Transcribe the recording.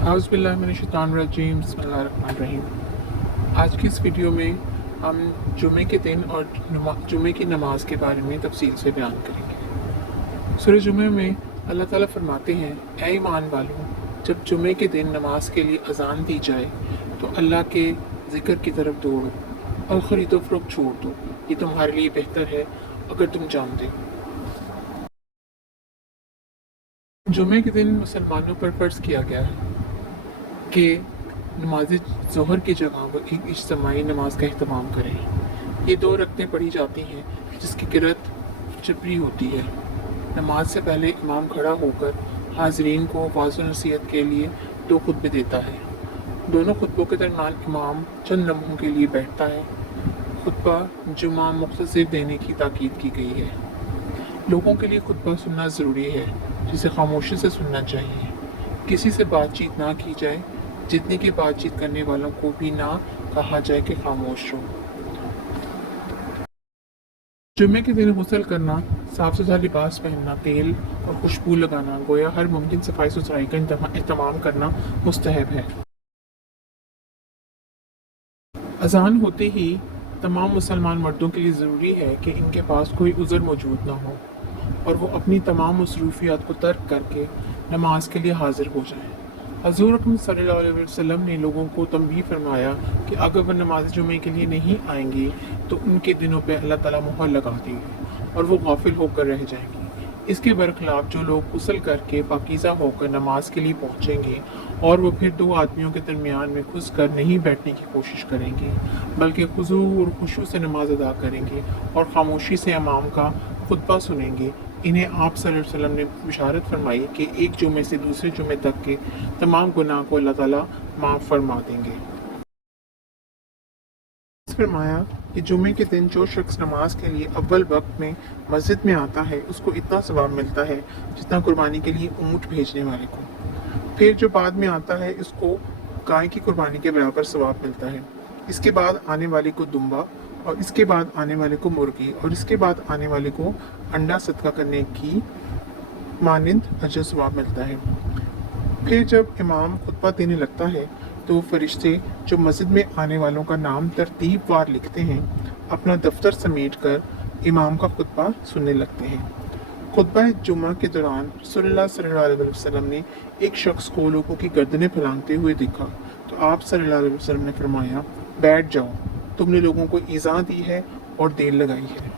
اعوذ باللہ من الشیطان الرجیم بسم اللہ الرحمن الرحیم۔ آج کی اس ویڈیو میں ہم جمعے کے دن اور جمعے کی نماز کے بارے میں تفصیل سے بیان کریں گے۔ سورہ جمعے میں اللہ تعالیٰ فرماتے ہیں، اے ایمان والوں، جب جمعے کے دن نماز کے لیے اذان دی جائے تو اللہ کے ذکر کی طرف دوڑو اور خرید و فروخت چھوڑ دو، یہ تمہارے لیے بہتر ہے اگر تم جانتے ہو۔ جمعے کے دن مسلمانوں پر فرض کیا گیا ہے کہ نماز ظہر کی جگہ وہ ایک اجتماعی نماز کا اہتمام کریں۔ یہ 2 رکعتیں پڑھی جاتی ہیں جس کی قرأت جبری ہوتی ہے۔ نماز سے پہلے امام کھڑا ہو کر حاضرین کو واعظ و نصیحت کے لیے 2 خطبے دیتا ہے۔ دونوں خطبوں کے درمیان امام چند لمحوں کے لیے بیٹھتا ہے۔ خطبہ جمعہ مختصر دینے کی تاکید کی گئی ہے۔ لوگوں کے لیے خطبہ سننا ضروری ہے، جسے خاموشی سے سننا چاہیے۔ کسی سے بات چیت نہ کی جائے، جتنے کی بات چیت کرنے والوں کو بھی نہ کہا جائے کہ خاموش رہو۔ جمعے کے دن غسل کرنا، صاف ستھرا لباس پہننا، تیل اور خوشبو لگانا، گویا ہر ممکن صفائی ستھرائی کا اہتمام کرنا مستحب ہے۔ اذان ہوتے ہی تمام مسلمان مردوں کے لیے ضروری ہے کہ ان کے پاس کوئی عذر موجود نہ ہو اور وہ اپنی تمام مصروفیات کو ترک کر کے نماز کے لیے حاضر ہو جائیں۔ حضور اکرم صلی اللہ علیہ وسلم نے لوگوں کو تنبیہ فرمایا کہ اگر وہ نماز جمعے کے لیے نہیں آئیں گے تو ان کے دنوں پہ اللہ تعالیٰ مہر لگا دے گی اور وہ غافل ہو کر رہ جائیں گے۔ اس کے برخلاف جو لوگ غسل کر کے پاکیزہ ہو کر نماز کے لیے پہنچیں گے اور وہ پھر 2 آدمیوں کے درمیان میں گھس کر نہیں بیٹھنے کی کوشش کریں گے، بلکہ خضوع اور خشوع سے نماز ادا کریں گے اور خاموشی سے امام کا خطبہ سنیں گے، انہیں آپ صلی اللہ علیہ وسلم نے بشارت فرمائی کہ ایک جمعے سے دوسرے جمعے تک کے تمام گناہ کو اللہ تعالیٰ معاف فرما دیں گے۔ فرمایا کہ جمعے کے دن جو شخص نماز کے لیے اول وقت میں مسجد میں آتا ہے اس کو اتنا ثواب ملتا ہے جتنا قربانی کے لیے اونٹ بھیجنے والے کو۔ پھر جو بعد میں آتا ہے اس کو گائے کی قربانی کے برابر ثواب ملتا ہے۔ اس کے بعد آنے والے کو دمبا اور اس کے بعد آنے والے کو مرغی اور اس کے بعد آنے والے کو انڈا صدقہ کرنے کی مانند اجر ثواب ملتا ہے۔ پھر جب امام خطبہ دینے لگتا ہے تو فرشتے جو مسجد میں آنے والوں کا نام ترتیب وار لکھتے ہیں اپنا دفتر سمیٹ کر امام کا خطبہ سننے لگتے ہیں۔ خطبہ جمعہ کے دوران رسول اللہ صلی اللہ علیہ وسلم نے ایک شخص کو لوگوں کی گردنیں پھلانگتے ہوئے دیکھا تو آپ صلی اللہ علیہ وسلم نے فرمایا، بیٹھ جاؤ، تم نے لوگوں کو ایذا دی ہے اور دیر لگائی ہے۔